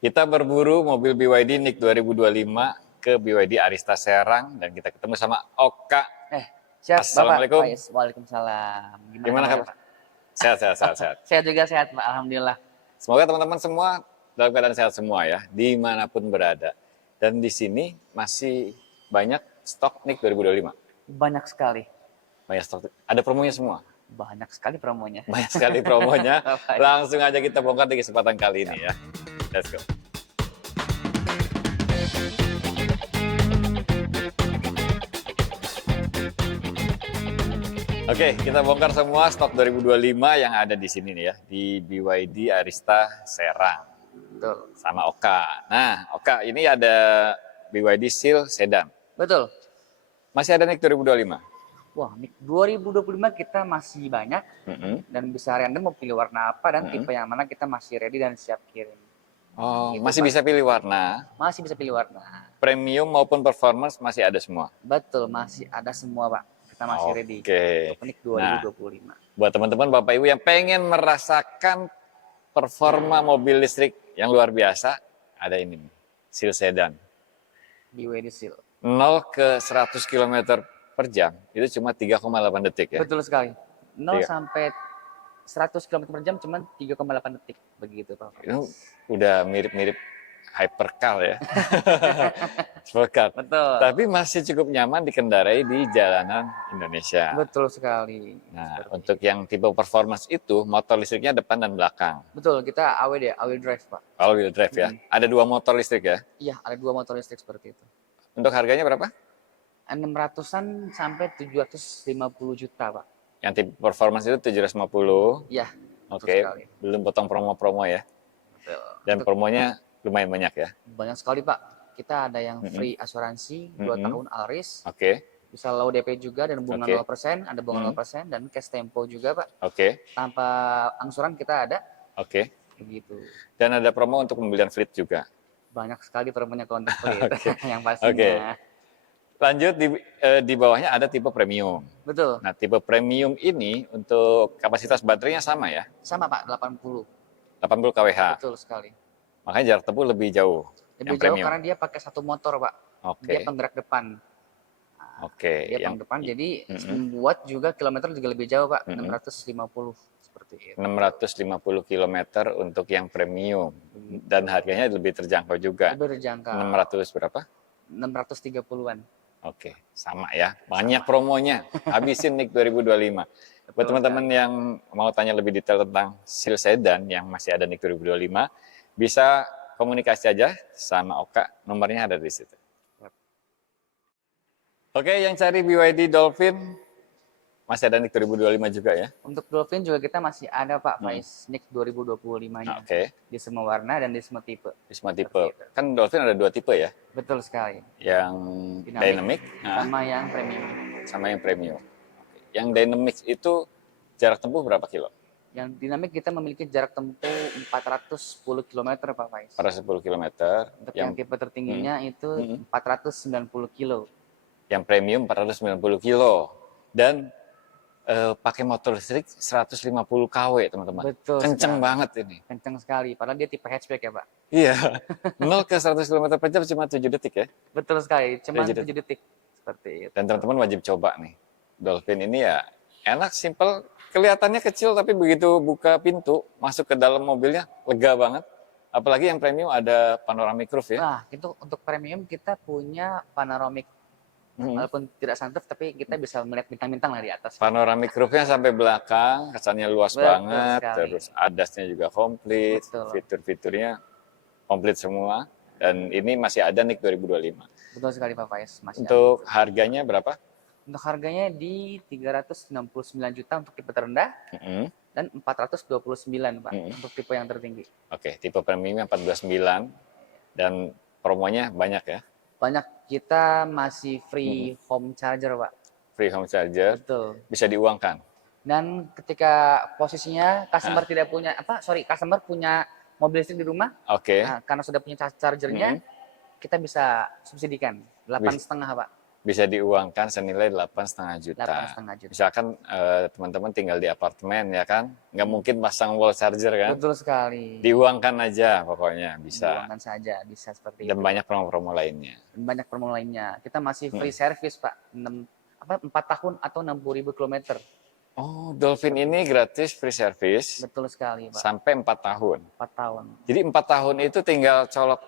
Kita berburu mobil BYD NIK 2025 ke BYD Arista Serang dan kita ketemu sama Oka. Siap, Assalamualaikum. Bapak Faiz. Waalaikumsalam. Gimana kabar? Pak? Sehat, sehat, sehat, sehat. Sehat juga sehat, Pak. Alhamdulillah. Semoga teman-teman semua dalam keadaan sehat semua ya, dimanapun berada. Dan di sini masih banyak stok NIK 2025. Banyak sekali. Banyak stok. Ada promonya semua. Banyak sekali promonya. Banyak sekali promonya. Langsung aja kita bongkar di kesempatan kali ini ya. Let's go. Oke, kita bongkar semua stok 2025 yang ada di sini nih ya, di BYD Arista Serang. Betul. Sama Oka. Nah, Oka, ini ada BYD Seal Sedan. Betul. Masih ada NIK 2025? Wah, 2025 kita masih banyak dan bisa random mau pilih warna apa dan tipe yang mana kita masih ready dan siap kirim. Oh, Gitu, masih Pak. bisa pilih warna. Masih bisa pilih warna. Premium maupun performance masih ada semua. Betul, masih ada semua, Pak. Kita masih ready. Oke. Untuk NIK 2025. Buat teman-teman Bapak Ibu yang pengen merasakan performa mobil listrik yang luar biasa, ada ini nih, Seal Sedan. BYD Seal. 0 ke 100 km per jam itu cuma 3,8 detik ya. Betul sekali. 0 Iya. sampai 100 km per jam cuma 3,8 detik. Begitu, Pak. Itu udah mirip-mirip hypercar ya. Hypercar. Betul. Tapi masih cukup nyaman dikendarai di jalanan Indonesia. Betul sekali. Nah, Seperti untuk yang tipe performance itu motor listriknya depan dan belakang. Betul, kita AWD, all-wheel drive, Pak. All wheel drive ya. Ada 2 motor listrik ya. Iya, ada 2 motor listrik seperti itu. Untuk harganya berapa? 600-an sampai 750 juta, Pak. Yang tipe performance itu 750. Iya. Oke, sekali. belum potong promo-promo ya. Betul. Dan promonya lumayan banyak ya. Banyak sekali, Pak. Kita ada yang free asuransi 2 tahun all risk. Oke, Bisa low DP juga dan bunga Oke. 0%, ada bunga 0% dan cash tempo juga, Pak. oke, Tanpa angsuran kita ada. oke. Begitu. Dan ada promo untuk pembelian fleet juga. Banyak sekali promonya kalau untuk free. Yang Oke. pastinya. Lanjut di bawahnya ada tipe premium. Betul. Nah, tipe premium ini untuk kapasitas baterainya sama ya, Sama, Pak, 80. 80 kWh. Betul sekali. Makanya jarak tempuh lebih jauh. Lebih yang jauh premium. karena dia pakai satu motor, Pak. Oke. Dia penggerak depan. Oke. Dia penggerak depan, jadi membuat juga kilometer juga lebih jauh, Pak. 650 seperti itu. 650 km untuk yang premium dan harganya lebih terjangkau juga. Lebih terjangkau. 600 berapa? 630-an. Oke, sama ya. Banyak promonya. Habisin NIK 2025. Buat teman-teman yang mau tanya lebih detail tentang Seal Sedan yang masih ada NIK 2025, bisa komunikasi aja sama Oka. Nomornya ada di situ. Oke, yang cari BYD Dolphin masih ada NIK 2025 juga ya. Untuk Dolphin juga kita masih ada, Pak, Faiz NIK 2025-nya. Oke, Di semua warna dan di semua tipe. di semua tipe. Kan Dolphin ada 2 tipe ya. Betul sekali. Yang Dynamic Sama yang premium. sama yang premium. Oke. Yang Dynamic itu jarak tempuh berapa kilo? Yang Dynamic kita memiliki jarak tempuh 410 km, Pak Faiz. 410 km. Untuk yang tipe tertingginya itu 490 kilo. Yang premium 490 kilo. Dan pakai motor listrik 150 kW, teman-teman. Betul Kenceng sekali. banget ini. Kencang sekali. Padahal dia tipe hatchback ya, Pak. Iya. 0 ke 100 km per jam cuma 7 detik ya. Betul sekali. Cuma 7 7 detik. Seperti itu. Dan teman-teman wajib coba nih. Dolphin ini ya enak, simple. Kelihatannya kecil tapi begitu buka pintu, masuk ke dalam mobilnya lega banget. Apalagi yang premium ada panoramic roof ya. Nah, itu untuk premium kita punya panoramic. Walaupun tidak sunroof, tapi kita bisa melihat bintang-bintang lah di atas. Panoramic roofnya sampai belakang, kesannya luas Betul banget. sekali. Terus adasnya juga komplit, Betul. fitur-fiturnya komplit semua. Dan ini masih ada NIK 2025. Betul sekali, Pak Faiz. Masih ada. Untuk harganya berapa? Untuk harganya di 369 juta untuk tipe terendah dan 429, Pak, untuk tipe yang tertinggi. Oke, tipe premiumnya 429 dan promonya banyak ya. Banyak, kita masih free home charger, Pak. Free home charger, Betul. bisa diuangkan. Dan ketika posisinya customer tidak punya customer punya mobil listrik di rumah, Oke, karena sudah punya chargernya, kita bisa subsidikan 8,5, Pak. Bisa diuangkan senilai 8,5 juta. 8,5 juta. Misalkan teman-teman tinggal di apartemen ya kan, nggak mungkin pasang wall charger kan? Betul sekali. Diuangkan aja pokoknya bisa. Diuangkan saja, bisa seperti Dan itu. banyak promo-promo lainnya. Banyak promo lainnya. Kita masih free service, Pak. 4 tahun atau 60.000 kilometer. Oh, Dolphin ini gratis free service Betul sekali, Pak. sampai 4 tahun. 4 tahun. Jadi 4 tahun itu tinggal colok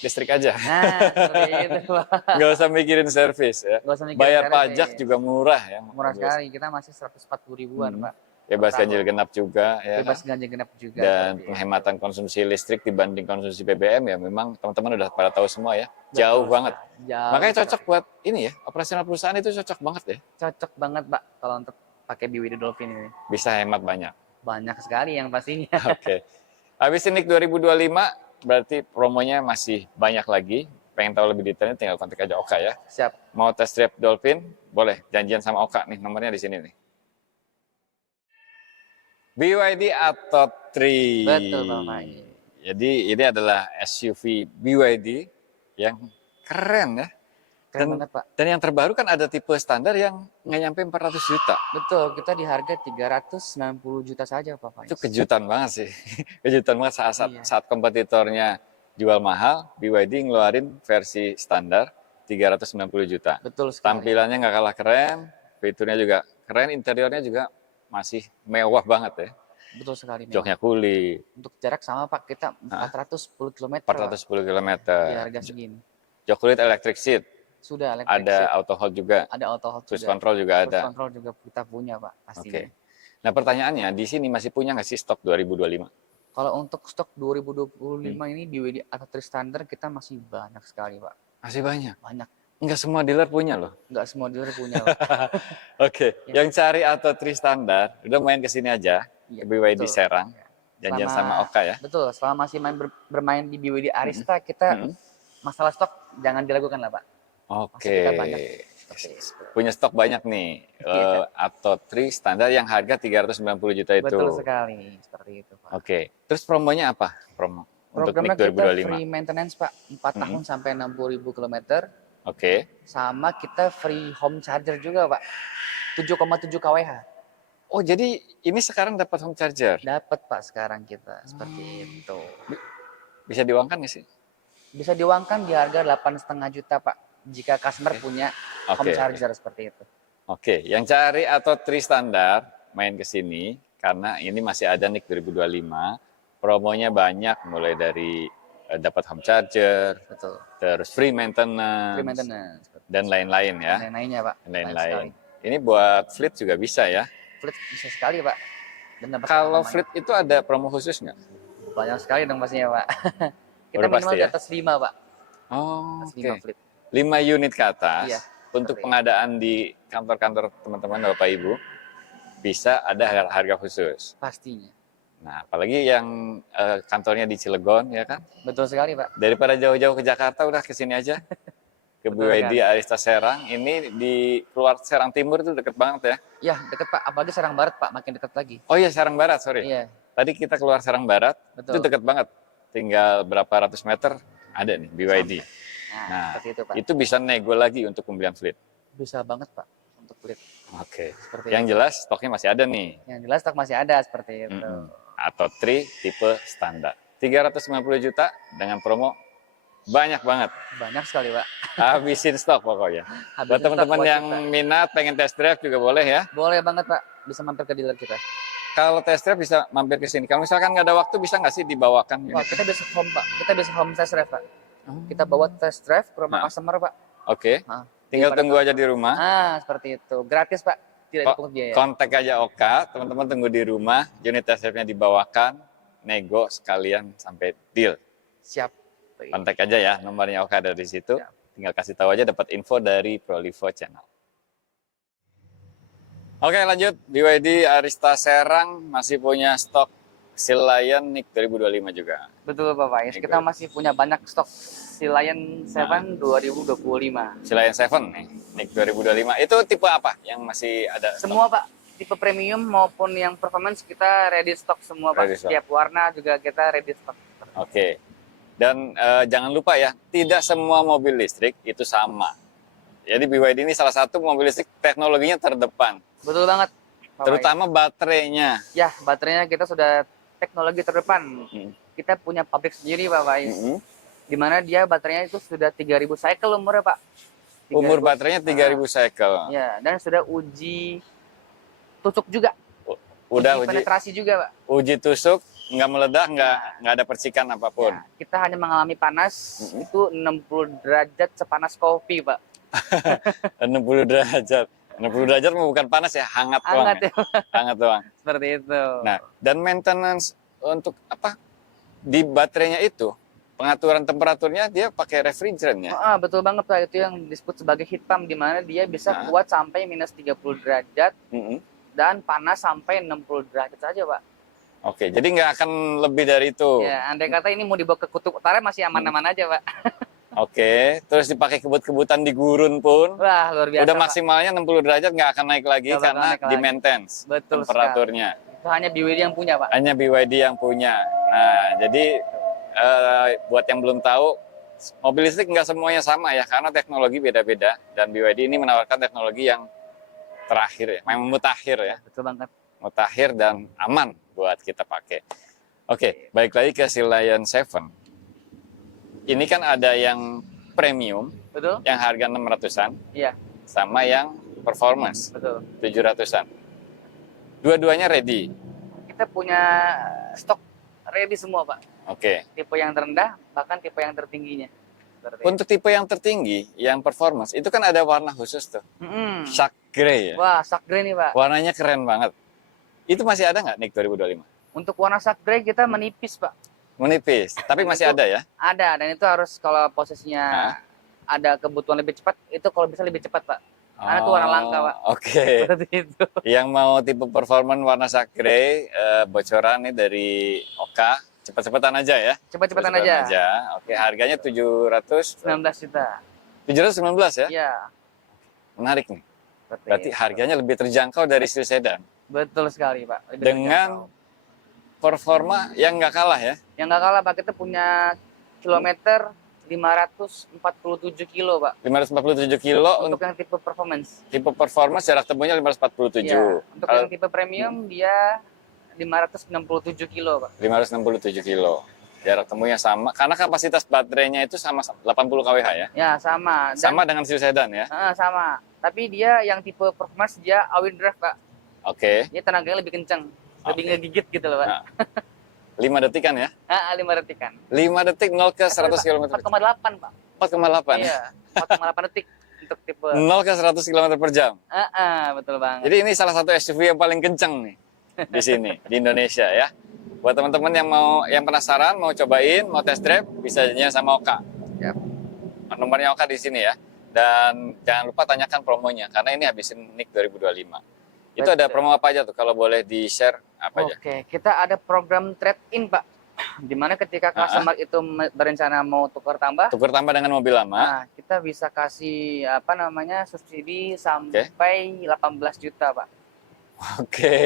listrik aja. Nah, seperti itu, Pak. Nggak usah mikirin servis ya. Nggak usah mikirin Bayar servis. pajak juga murah ya. Murah sekali. Kita masih 140 ribuan, Pak. Bebas Per tahun. ganjil genap juga ya. Bebas ganjil genap juga. Dan seperti itu. penghematan konsumsi listrik dibanding konsumsi BBM ya memang teman-teman udah pada tahu semua ya. Jauh banget. Jauh Makanya sekali. cocok buat ini ya, operasional perusahaan itu cocok banget ya. Cocok banget, Pak, kalau untuk pakai BYD Dolphin ini. Bisa hemat banyak. Banyak sekali yang pastinya. Oke. Habis ini 2025 berarti promonya masih banyak lagi. Pengen tahu lebih detailnya tinggal kontak aja Oka ya. Siap. Mau test drive Dolphin? Boleh, janjian sama Oka nih, nomornya di sini nih. BYD Atto 3. Betul, Bapak. Jadi ini adalah SUV BYD yang keren ya. Keren banget, Pak. Dan yang terbaru kan ada tipe standar yang nggak nyampe 400 juta. Betul, kita di harga 390 juta saja, Pak Faiz. Itu kejutan banget sih. Kejutan banget Iya. saat kompetitornya jual mahal, BYD ngeluarin versi standar 390 juta. Betul sekali. Tampilannya nggak kalah keren, fiturnya juga keren, interiornya juga masih mewah banget ya. Betul sekali. memang. Joknya kulit, Untuk jarak sama, Pak, kita 410 km. 410 km. Di harga segini. Jok kulit electric seat, Sudah electric ada seat, auto hold juga, ada auto hold cruise juga. control juga Cruise ada. control juga kita punya, Pak, Oke. pastinya. Nah pertanyaannya, di sini masih punya nggak sih stok 2025? Kalau untuk stok 2025 ini di WD atau standar kita masih banyak sekali, Pak. Masih banyak. Banyak. Nggak semua dealer punya loh. Nggak semua dealer punya, Pak. Oke, Ya. yang cari Atto 3 standar, udah main ke sini aja, Iya, ke BYD betul. Serang, janjian sama Oka ya. Betul, selama masih bermain di BYD Arista, kita Mm-mm. masalah stok jangan diragukan lah, Pak. Oke, kita banyak. Seperti itu. punya stok banyak nih. Iya. Atto 3 standar yang harga 390 juta itu. Betul sekali, seperti itu, Pak. Oke, terus promonya apa? Promo untuk Programnya NIK kita 2025. free maintenance, Pak, 4 tahun sampai 60.000 kilometer. Oke. Sama kita free home charger juga, Pak. 7,7 kWh. Oh, jadi ini sekarang dapat home charger. Dapat, Pak, sekarang kita. Seperti itu. Bisa diuangkan nggak sih? Bisa diuangkan di harga 8,5 juta, Pak. Jika customer punya home Oke. charger seperti itu. Oke, yang cari Atto 3 standar main ke sini karena ini masih ada NIK 2025. Promonya banyak mulai dari dapat home charger, Betul. terus free maintenance, Free maintenance. dan lain-lain ya. Lain-lainnya, Pak. Dan Lain lain-lain. sekali. Ini buat fleet juga bisa ya. Fleet bisa sekali, Pak. Dan dapat Kalau pengalaman. fleet itu ada promo khusus nggak? Banyak sekali dong pastinya, Pak. Kita Udah minimal pasti di ya? atas 5, Pak. Oh, Atas oke. 5 fleet. 5 unit ke atas Iya, untuk seperti pengadaan di kantor-kantor teman-teman Bapak Ibu bisa ada harga khusus. Pastinya. Nah, apalagi yang kantornya di Cilegon ya kan? Betul sekali, Pak. Daripada jauh-jauh ke Jakarta udah ke sini aja. Ke Betul BYD sekali. Arista Serang. Ini di keluar Serang Timur itu deket banget ya. Ya, deket, Pak. Apalagi Serang Barat, Pak. Makin dekat lagi. Oh iya, Serang Barat, sorry. Iya, Tadi kita keluar Serang Barat, betul. itu deket banget. Tinggal berapa ratus meter ada nih BYD. Nah, seperti itu, Pak. itu bisa nego lagi untuk pembelian fleet. Bisa banget, Pak. Untuk fleet. Oke. Seperti Yang itu. jelas stoknya masih ada nih. Yang jelas stok masih ada seperti itu. Atau 3 tipe standar. 390 juta dengan promo banyak banget. Banyak sekali, Pak. Habisin stok pokoknya. Habisin Buat teman-teman stok buat yang kita. minat pengen test drive juga boleh ya. Boleh banget, Pak. Bisa mampir ke dealer kita. Kalau test drive bisa mampir ke sini. Kalau misalkan nggak ada waktu bisa nggak sih dibawakan? Wah, kita bisa home, Pak. Kita bisa home test drive, Pak. Oh. Kita bawa test drive ke rumah Nah. customer, Pak. Oke. Nah, Tinggal daripada tunggu aja di rumah. seperti itu. Gratis, Pak. Tidak dipungut biaya. Kontak aja Oka. Teman-teman tunggu di rumah. Unit test drive-nya dibawakan. Nego sekalian sampai deal. Siap. Kontak aja ya. Nomornya Oka ada di situ. Siap. Tinggal kasih tahu aja dapat info dari Prolivo Channel. Oke lanjut, BYD Arista Serang masih punya stok Seal Lion NIK 2025 juga. Betul, Pak Faiz. Kita masih punya banyak stok Sea Lion 7 2025. Seal Lion 7 nih, NIK 2025. Itu tipe apa yang masih ada? Semua, Pak. Tipe premium maupun yang performance kita ready stock semua, Pak. Ready stock. Setiap warna juga kita ready stock. Oke. Dan jangan lupa ya, tidak semua mobil listrik itu sama. Jadi BYD ini salah satu mobil listrik teknologinya terdepan. Betul banget, Pak Faiz. Terutama baterainya. Ya, baterainya kita sudah teknologi terdepan. Kita punya pabrik sendiri, Pak Faiz. Di mana dia baterainya itu sudah 3000 cycle umurnya, Pak. Umur baterainya 3000 cycle. Ya, dan sudah uji tusuk juga. Udah uji penetrasi juga, Pak. Uji tusuk, nggak meledak, nggak ada percikan apapun. Ya, kita hanya mengalami panas itu 60 derajat sepanas kopi, Pak. 60 derajat. 60 derajat bukan panas ya, hangat doang. Hangat ya. Hangat doang. Seperti itu. Nah, dan maintenance untuk apa? Di baterainya itu, pengaturan temperaturnya dia pakai refrigerant ya. Betul banget, Pak. Itu yang disebut sebagai heat pump, di mana dia bisa kuat sampai minus 30 derajat dan panas sampai 60 derajat saja, Pak. Oke, jadi nggak akan lebih dari itu. Ya, andai kata ini mau dibawa ke kutub utara masih aman-aman aja, Pak. Oke, terus dipakai kebut-kebutan di gurun pun. Wah, luar biasa. Udah maksimalnya 60 derajat, nggak akan naik lagi karena di maintenance temperaturnya. Itu hanya BYD yang punya, Pak. Hanya BYD yang punya. Nah, jadi buat yang belum tahu, mobil listrik nggak semuanya sama ya, karena teknologi beda-beda. Dan BYD ini menawarkan teknologi yang terakhir ya, memang mutakhir ya. Betul banget. Mutakhir dan aman buat kita pakai. Oke, balik lagi ke Seal Lion 7. Ini kan ada yang premium, betul, yang harga 600-an, iya, sama yang performance, betul, 700-an. Dua-duanya ready. Kita punya stok ready semua, Pak. Oke. Tipe yang terendah, bahkan tipe yang tertingginya. Untuk tipe yang tertinggi, yang performance, itu kan ada warna khusus tuh. Shark Grey ya. Wah, Shark Grey nih, Pak. Warnanya keren banget. Itu masih ada nggak Nick 2025? Untuk warna Shark Grey kita menipis, Pak. Menipis, tapi masih ada ya? Ada, dan itu harus kalau posisinya ada kebutuhan lebih cepat, itu kalau bisa lebih cepat, Pak. Karena itu warna langka, Pak. Oke. Seperti itu. Yang mau tipe performance warna Shark Grey, bocoran nih dari Oka. Cepat-cepatan aja ya. Cepat-cepatan aja. Oke, harganya 719 juta. 719 ya? Iya. Menarik nih. Berarti harganya lebih terjangkau dari Seal Sedan. Betul sekali, Pak. Lebih dengan performa yang nggak kalah ya? Yang nggak kalah, Pak. Kita punya kilometer 547 kilo, Pak. 547 kilo untuk yang tipe performance. Tipe performance jarak tempuhnya 547. Ya, untuk yang tipe premium dia 567 kilo, Pak. 567 kilo. Jarak temunya sama, karena kapasitas baterainya itu sama 80 kWh ya? Ya, sama. Dan, sama dengan Seal Sedan ya? Sama. Tapi dia yang tipe performance dia all-wheel drive, Pak. Oke. Dia tenaganya lebih kencang, lebih ngegigit gitu loh, Pak. Nah. 5 detikan ya? 5 detikan. 5 detik 0 ke 100 km. 4,8, Pak. 4,8? Iya, 4,8 detik untuk tipe 0 ke 100 km per jam? Betul banget. Jadi ini salah satu SUV yang paling kenceng nih di sini, di Indonesia ya. Buat teman-teman yang penasaran, mau cobain, mau test drive, bisa janjian sama Oka. Yep. Nomornya Oka di sini ya. Dan jangan lupa tanyakan promonya, karena ini habisin Nick 2025. Itu ada promo apa aja tuh, kalau boleh di-share apa aja? Oke, kita ada program trade-in, Pak. Dimana ketika customer itu berencana mau tukar tambah dengan mobil lama, kita bisa kasih subsidi sampai 18 juta, Pak. Oke.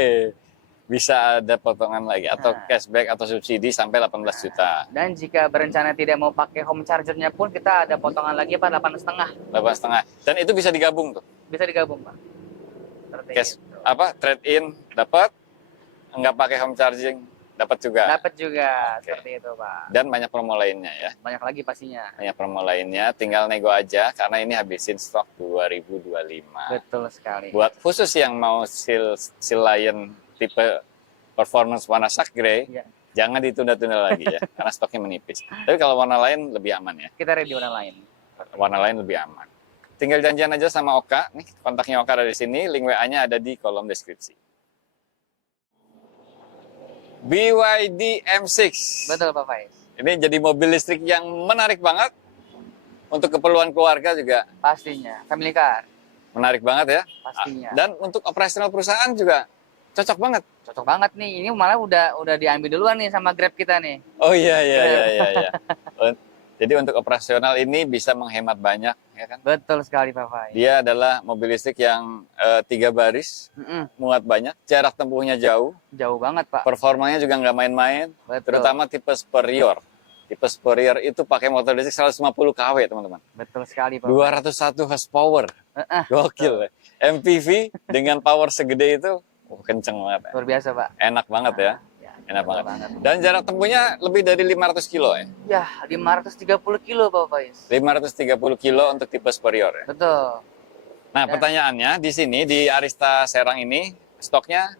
Bisa ada potongan lagi atau cashback atau subsidi sampai 18 juta. Dan jika berencana tidak mau pakai home chargernya pun kita ada potongan lagi, Pak, 8,5. 8,5. Dan itu bisa digabung tuh. Bisa digabung, Pak. Trade-in dapat, nggak pakai home charging dapat juga. Dapat juga, seperti itu, Pak. Dan banyak promo lainnya ya. Banyak lagi pastinya. Banyak promo lainnya, tinggal nego aja karena ini habisin stok 2025. Betul sekali. Buat khusus yang mau Seal Lion tipe performance warna Shark Grey, jangan ditunda-tunda lagi ya, karena stoknya menipis. Tapi kalau warna lain lebih aman ya. Kita ready warna lain. Warna lain lebih aman. Tinggal janjian aja sama Oka. Nih, kontaknya Oka dari sini, link WA-nya ada di kolom deskripsi. BYD M6. Betul, Pak Faiz. Ini jadi mobil listrik yang menarik banget. Untuk keperluan keluarga juga. Pastinya, family car. Menarik banget ya. Pastinya. Dan untuk operasional perusahaan juga cocok banget. Cocok banget nih. Ini malah udah diambil duluan nih sama Grab kita nih. Oh iya. Jadi untuk operasional ini bisa menghemat banyak, ya kan? Betul sekali, Pak Faiz. Dia adalah mobil listrik yang 3 baris, muat banyak, jarak tempuhnya jauh. Jauh banget, Pak. Performanya juga nggak main-main, terutama tipe superior. tipe Superior itu pakai motor listrik 150 kW, teman-teman. Betul sekali, Pak. 201 horsepower. Gokil. Ya. MPV dengan power segede itu, kenceng banget. Ya. Luar biasa, Pak. Enak banget ya. Enak banget. Dan jarak tempuhnya lebih dari 500 kilo ya? Ya, 530 kilo, Pak Faiz. 530 kilo untuk tipe Superior ya? Betul. Nah, pertanyaannya di sini, di Arista Serang ini, stoknya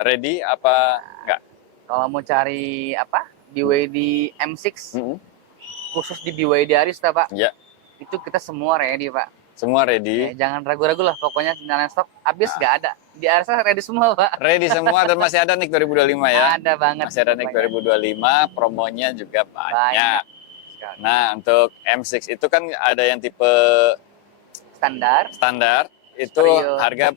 ready apa enggak? Kalau mau cari apa? BYD M6, khusus di BYD Arista, Pak. Ya. Itu kita semua ready, Pak. Semua ready. Jangan ragu-ragu lah, pokoknya nyalain stok, habis nggak ada. Di Arista ready semua, Pak. Ready semua dan masih ada nih 2025 ya? Ada banget. Masih ada nih 2025, promonya juga banyak. Nah, untuk M6 itu kan ada yang tipe standar itu harga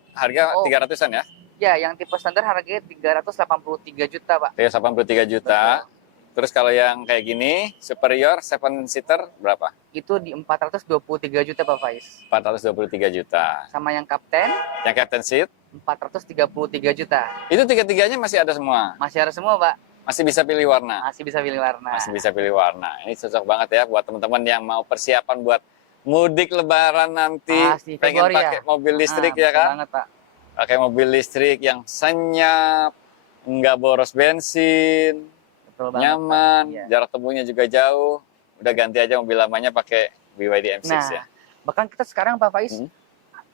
300-an ya? Ya, yang tipe standar harganya 383 juta, Pak. 383 juta. Betul. Terus kalau yang kayak gini, Superior 7-seater berapa? Itu di 423 juta, Pak Faiz. 423 juta. Sama yang Captain? Yang Captain Seat? 433 juta. Itu tiga-tiganya masih ada semua? Masih ada semua, Pak. Masih bisa pilih warna? Masih bisa pilih warna. Masih bisa pilih warna. Ini cocok banget ya buat teman-teman yang mau persiapan buat mudik lebaran nanti. Pengen pakai mobil listrik ya kan? Banget, Pak. Pakai mobil listrik yang senyap, nggak boros bensin, nyaman, jarak tempuhnya juga jauh. Udah ganti aja mobil lamanya pakai BYD M6 ya. Bahkan kita sekarang, Pak Faiz,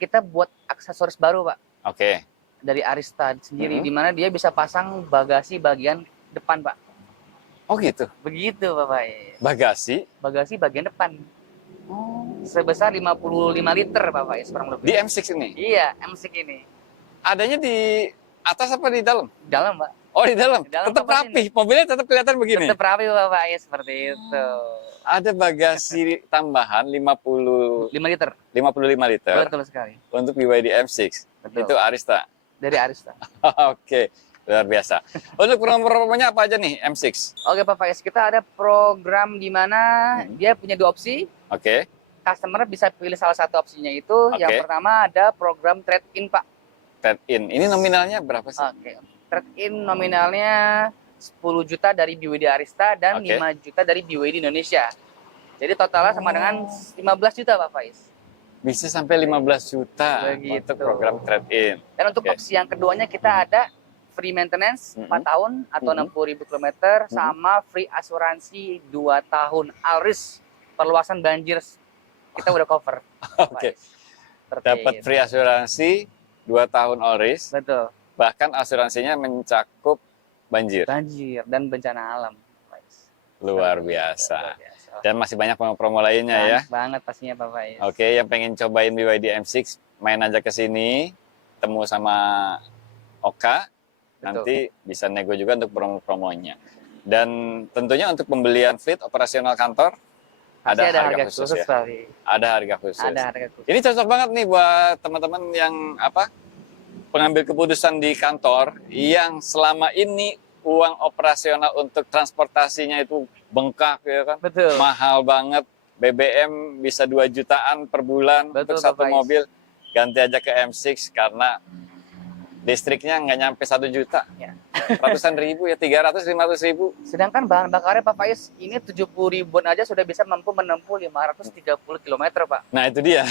kita buat aksesoris baru, Pak. Oke. Dari Arista sendiri, di mana dia bisa pasang bagasi bagian depan, Pak. Oh gitu? Begitu, Pak Faiz. Bagasi? Bagasi bagian depan. Sebesar 55 liter, Pak Faiz, kurang lebih. Di M6 ini? Iya, M6 ini. Adanya di atas apa di dalam? Di dalam, Pak. Oh, di dalam? Tetap rapi, mobilnya tetap kelihatan begini? Tetap rapi, Bapak, ya seperti itu. Ada bagasi tambahan 55 liter. Betul sekali. Untuk BYD M6. Betul. Itu Arista? Dari Arista. Oke, luar biasa. Untuk promo-promonya apa aja nih M6? Oke, Pak Faiz, kita ada program di mana dia punya 2 opsi. Oke. Customer bisa pilih salah satu opsinya itu. Yang pertama ada program trade-in, Pak. Trade-in. Ini nominalnya berapa sih? Oke. Trade-in nominalnya 10 juta dari BYD Arista dan 5 juta dari BYD Indonesia. Jadi totalnya sama dengan 15 juta, Pak Faiz. Bisa sampai 15 juta untuk program trade-in. Dan untuk opsi yang keduanya kita ada free maintenance 4 tahun atau 60.000 km sama free asuransi 2 tahun. Alris perluasan banjir kita udah cover. Oke. Dapat free asuransi 2 tahun Alris. Betul. Bahkan asuransinya mencakup banjir. Banjir dan bencana alam. Luar biasa. Dan masih banyak promo lainnya ya. Banget pastinya, Pak Faiz. Oke, yang pengen cobain BYD M6, main aja ke sini, temu sama Oka. Nanti bisa nego juga untuk promo-promonya. Dan tentunya untuk pembelian fleet operasional kantor, ada harga khusus ya. Ada harga khusus. Ini cocok banget nih buat teman-teman yang pengambil keputusan di kantor yang selama ini uang operasional untuk transportasinya itu bengkak ya kan. Betul. Mahal banget. BBM bisa 2 jutaan per bulan. Betul, untuk satu mobil. Ganti aja ke M6 karena listriknya nggak nyampe 1 juta. Ya. Ratusan ribu ya, 300-500 ribu. Sedangkan bahan bakarnya, Pak Faiz, ini 70 ribuan aja sudah bisa mampu menempuh 530 km, Pak. Nah itu dia.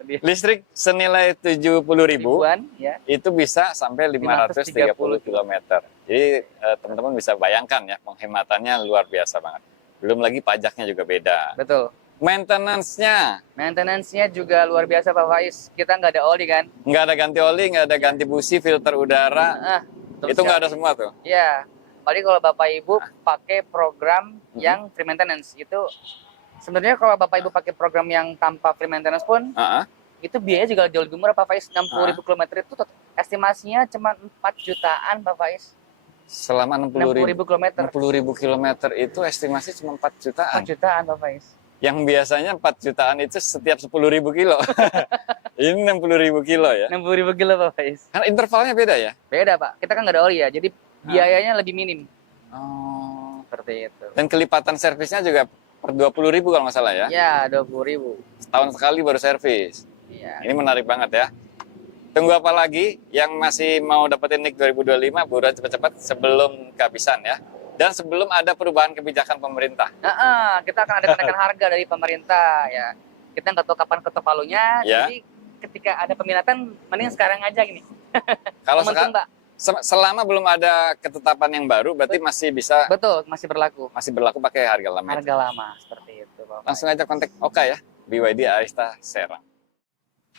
Listrik senilai 70 ribuan, ya. Itu bisa sampai 530 km. Jadi teman-teman bisa bayangkan ya, penghematannya luar biasa banget. Belum lagi pajaknya juga beda. Betul. Maintenance-nya juga luar biasa, Pak Faiz. Kita nggak ada oli kan? Nggak ada ganti oli, nggak ada ganti busi, filter udara. Itu nggak ada semua tuh? Iya. Paling kalau Bapak Ibu pakai program yang free maintenance, itu sebenarnya kalau Bapak Ibu pakai program yang tanpa free maintenance pun, itu biaya juga jauh lebih murah, Pak Faiz. 60.000 km itu estimasinya cuma 4 jutaan, Pak Faiz. Selama 60.000 km. 60.000 km itu estimasi cuma 4 jutaan. 4 jutaan, Pak Faiz. Yang biasanya 4 jutaan itu setiap 10.000 kilo. Ini 60.000 kilo ya? 60.000 kilo, Pak Faiz. Kan intervalnya beda ya? Beda, Pak. Kita kan nggak ada oli ya, jadi biayanya lebih minim. Oh, seperti itu. Dan kelipatan servisnya juga per 20.000 kalau nggak salah ya? Ya, 20.000. Setahun sekali baru servis. Iya. Ini menarik banget ya. Tunggu apa lagi? Yang masih mau dapetin NIK 2025, buruan cepet-cepet sebelum kehabisan ya. Dan sebelum ada perubahan kebijakan pemerintah. Kita akan ada kenaikan harga dari pemerintah ya. Kita nggak tahu kapan ketok palunya. Ya. Jadi ketika ada peminatan, mending sekarang aja gini. Kalau Mbak. Selama belum ada ketetapan yang baru, berarti masih bisa. Betul, masih berlaku. Masih berlaku pakai harga lama. Harga lama seperti itu, Bapak. Langsung aja kontak Oka ya, BYD Arista Serang.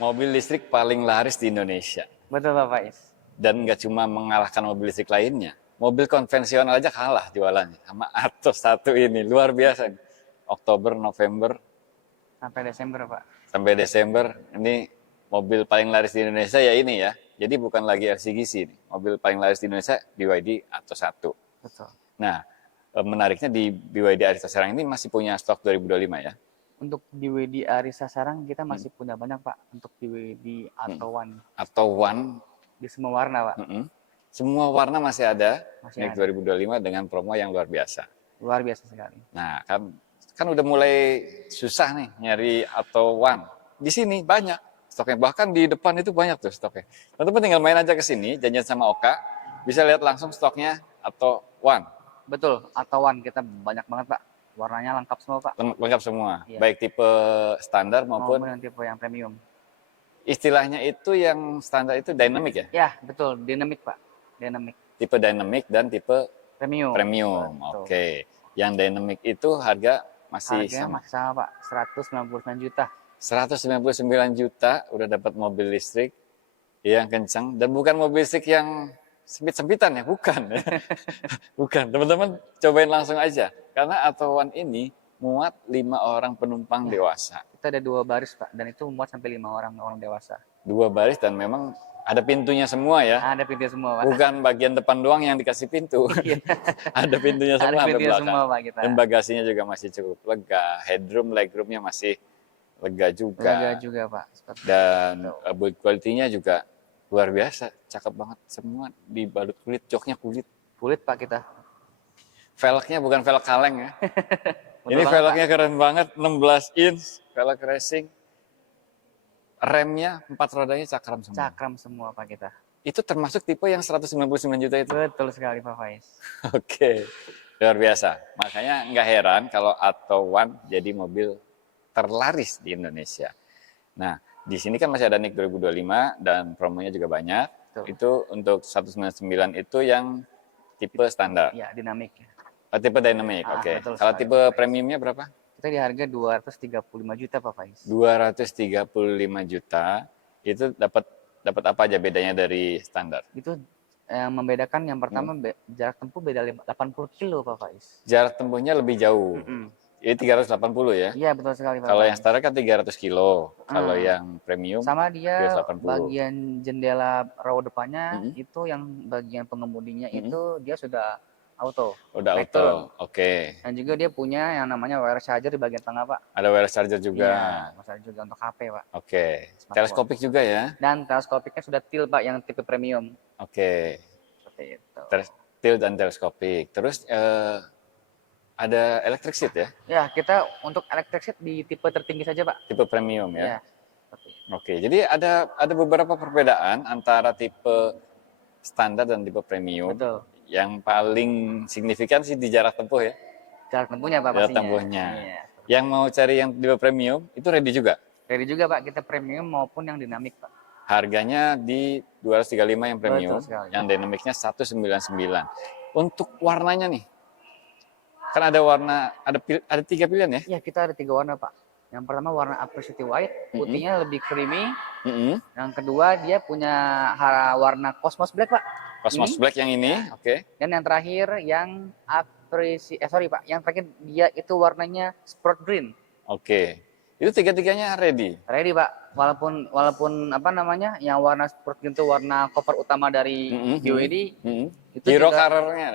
Mobil listrik paling laris di Indonesia. Betul, Bapak Is. Dan nggak cuma mengalahkan mobil listrik lainnya, mobil konvensional aja kalah jualannya sama Atos satu ini, luar biasa. Oktober, November, sampai Desember, Pak. Sampai Desember, ini mobil paling laris di Indonesia ya ini ya. Jadi bukan lagi LCGC nih. Mobil paling laris di Indonesia BYD Atos 1. Betul. Nah, menariknya di BYD Arista Serang ini masih punya stok 2025 ya. Untuk BYD Arista Serang kita masih punya banyak, Pak. Untuk BYD Atto One. Atto One di semua warna, Pak. Semua warna masih ada. Masih ada. 2025 dengan promo yang luar biasa. Luar biasa sekali. Nah, kan udah mulai susah nih nyari Atto One. Di sini banyak stoknya, bahkan di depan itu banyak tuh stoknya. Teman-teman tinggal main aja ke sini, janjian sama Oka, bisa lihat langsung stoknya Atto One. Betul, Atto One kita banyak banget, Pak. Warnanya lengkap semua, Pak. Lengkap semua, iya. Baik tipe standar maupun yang tipe yang premium. Istilahnya itu yang standar itu dynamic ya? Ya, betul, dynamic, Pak. Dynamic. Tipe dynamic dan tipe premium. Oke. Yang dynamic itu harga masih sama, Pak. 199 juta. 199 juta udah dapat mobil listrik yang kencang, dan bukan mobil listrik yang sempit-sempitan ya, bukan. Bukan, teman-teman cobain langsung aja. Karena Atto One ini muat 5 orang penumpang dewasa. Kita ada 2 baris, Pak, dan itu muat sampai 5 orang dewasa. 2 baris dan memang ada pintunya semua ya. Ada pintunya semua, Pak. Bukan bagian depan doang yang dikasih pintu. Ada pintunya semua sampai belakang. Semua, Pak, kita. Dan bagasinya juga masih cukup lega. Headroom, legroomnya masih lega juga. Lega juga, Pak. Dan build quality-nya juga luar biasa. Cakep banget semua, dibalut kulit, joknya kulit. Kulit, Pak, kita. Velgnya bukan velg kaleng ya. Ini velgnya keren banget, 16 inch, velg racing. Remnya 4 rodanya cakram semua. Cakram semua, Pak, kita. Itu termasuk tipe yang 199 juta itu? Betul sekali, Pak Faiz. Oke, luar biasa. Makanya nggak heran kalau Atto One jadi mobil terlaris di Indonesia. Nah, di sini kan masih ada NIK 2025 dan promonya juga banyak. Betul. Itu untuk 199 itu yang tipe standar. Ya, dinamik. Tipe dynamic, oke. Kalau tipe premiumnya berapa? Kita di harga 235 juta, Pak Faiz. 235 juta. Itu dapat apa aja bedanya dari standar? Itu yang membedakan yang pertama jarak tempuh beda 80 kilo, Pak Faiz. Jarak tempuhnya lebih jauh. Ini 380 ya? Iya, betul sekali, Pak. Kalau yang standar kan 300 kilo. Kalau yang premium sama dia 380. Bagian jendela row depannya itu yang bagian pengemudinya itu dia sudah auto. Udah auto. Oke. Dan juga dia punya yang namanya wireless charger di bagian tengah, Pak. Ada wireless charger juga. Iya, charger juga untuk HP, Pak. Oke. Teleskopik juga ya? Dan teleskopiknya sudah tilt, Pak, yang tipe premium. Oke. Seperti itu. Tilt dan teleskopik. Terus ada electric seat ya? Ya, kita untuk electric seat di tipe tertinggi saja, Pak. Tipe premium ya? Iya. Oke, jadi ada beberapa perbedaan antara tipe standar dan tipe premium. Betul. Yang paling signifikan sih di jarak tempuh ya? Jarak tempuhnya, Pak, jarak pastinya. tempuhnya. Iya. Yang mau cari yang tipe premium, itu ready juga? Ready juga, Pak. Kita premium maupun yang dinamik, Pak. Harganya di 235 yang premium, yang dinamiknya 199. Untuk warnanya nih, kan ada warna, ada 3 pilihan ya? Iya, kita ada 3 warna, Pak. Yang pertama warna Apercity White, putihnya lebih creamy. Yang kedua dia punya warna Cosmos Black, Pak. Cosmos Black yang ini, oke. Dan yang terakhir yang Pak, yang terakhir dia itu warnanya Sport Green. Oke. Itu 3-3-nya ready. Ready, Pak. Walaupun apa namanya, yang warna Sport Green itu warna cover utama dari BYD. Itu hero colornya,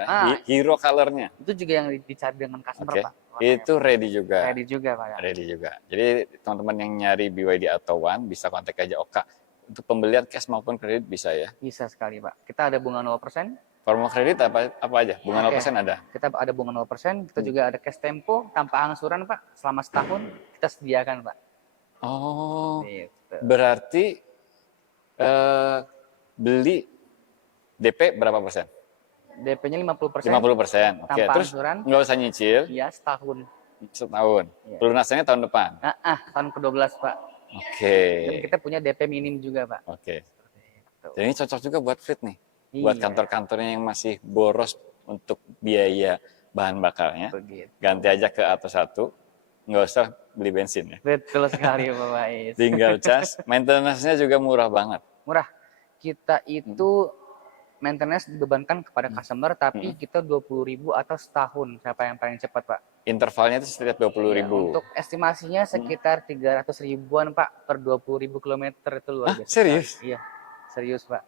hero colornya. Itu juga yang dicari dengan customer, Pak. Itu ready juga. Ready juga, Pak. Ready juga. Jadi teman-teman yang nyari BYD Atto One bisa kontak aja Oka. Untuk pembelian cash maupun kredit bisa ya? Bisa sekali, Pak. Kita ada bunga 0%. Formal kredit apa aja? Bunga 0% ada? Kita ada bunga 0%. Kita juga ada cash tempo tanpa angsuran, Pak. Selama setahun kita sediakan, Pak. Oh, gitu. Berarti beli DP berapa persen? DP-nya 50%. 50%. Oke, Tanpa terus angsuran. nggak usah nyicil. Iya, setahun. Setahun. Iya. Pelunasannya tahun depan. Tahun ke-12, Pak. Oke. Dan kita punya DP minim juga, Pak. Oke. Jadi ini cocok juga buat fleet nih. Iya. Buat kantor-kantornya yang masih boros untuk biaya bahan bakarnya. Begitu. Ganti aja ke Atto 1. Nggak usah beli bensin ya. Betul sekali, Pak Faiz. Tinggal cas. Maintenance-nya juga murah banget. Murah. Kita itu maintenance dibebankan kepada customer, tapi kita 20.000 atau setahun. Siapa yang paling cepat, Pak? Intervalnya itu setiap 20.000. Untuk estimasinya sekitar 300 ribuan, Pak, per 20.000 kilometer. Itu luar biasa. Serius? Iya, serius, Pak.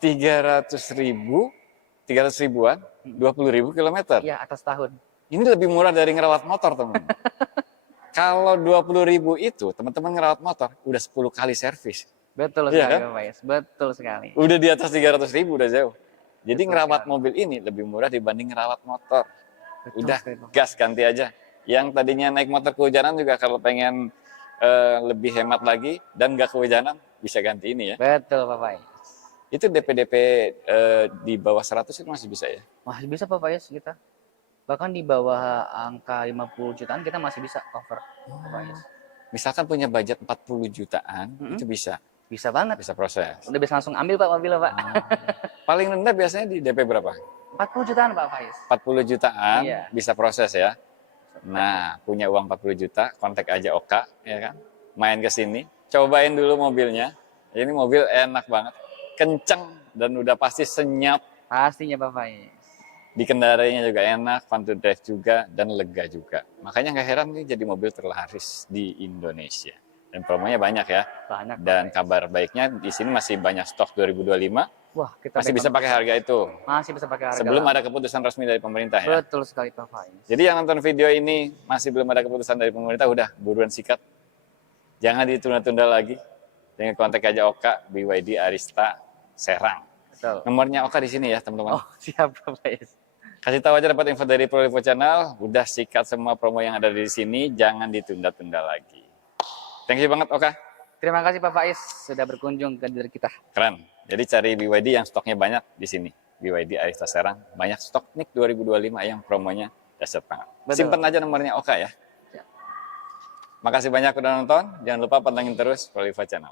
300 ribuan, 20.000 kilometer. Iya, atas tahun. Ini lebih murah dari ngerawat motor, teman. Kalau 20.000 itu, teman-teman ngerawat motor, udah 10 kali servis. Betul Iya sekali, kan? Pak Faiz. Betul sekali. Udah di atas 300.000, udah jauh. Jadi Betul ngerawat sekali. mobil ini lebih murah dibanding ngerawat motor. Betul Udah, sekali, Pak. gas ganti aja. Yang tadinya naik motor kehujanan juga kalau pengen lebih hemat lagi dan nggak kehujanan, bisa ganti ini ya. Betul, Pak Faiz. Itu DP-DP di bawah 100 itu masih bisa ya? Masih bisa, Pak Faiz, kita. Bahkan di bawah angka 50 jutaan kita masih bisa cover, Pak Faiz. Misalkan punya budget 40 jutaan, itu bisa. Bisa banget. Bisa proses. Udah bisa langsung ambil, Pak, mobilnya, Pak. Paling rendah biasanya di DP berapa? 40 jutaan, Pak Faiz. 40 jutaan Iya. bisa proses ya. Nah, punya uang 40 juta, kontak aja Oka, ya kan? Main ke sini, cobain dulu mobilnya. Ini mobil enak banget, kenceng dan udah pasti senyap. Pastinya, Pak Faiz. Dikendarainya juga enak, fun to drive juga, dan lega juga. Makanya nggak heran ini jadi mobil terlaris di Indonesia. Dan promonya banyak ya. Banyak. Dan kabar baiknya di sini masih banyak stok 2025. Wah, kita Masih bisa pakai harga itu. Masih bisa pakai harga. Sebelum lama. ada keputusan resmi dari pemerintah ya. Betul sekali, Pak Faiz. Jadi yang nonton video ini masih belum ada keputusan dari pemerintah, udah buruan sikat. Jangan ditunda-tunda lagi. Dengan kontak aja Oka, BYD Arista Serang. Betul. Nomornya Oka di sini ya, teman-teman. Oh, siap, Pak Faiz. Kasih tahu aja dapat info dari Prolivo Channel. Udah sikat semua promo yang ada di sini, jangan ditunda-tunda lagi. Thank you banget Oka. Terima kasih Pak Faiz sudah berkunjung ke diri kita. Keren. Jadi cari BYD yang stoknya banyak di sini. BYD Arista Serang, banyak stok nih 2025 yang promonya dahsyat banget. Betul. Simpen aja nomornya Oka ya. Ya. Makasih banyak udah nonton. Jangan lupa pantengin terus Prolivo Channel.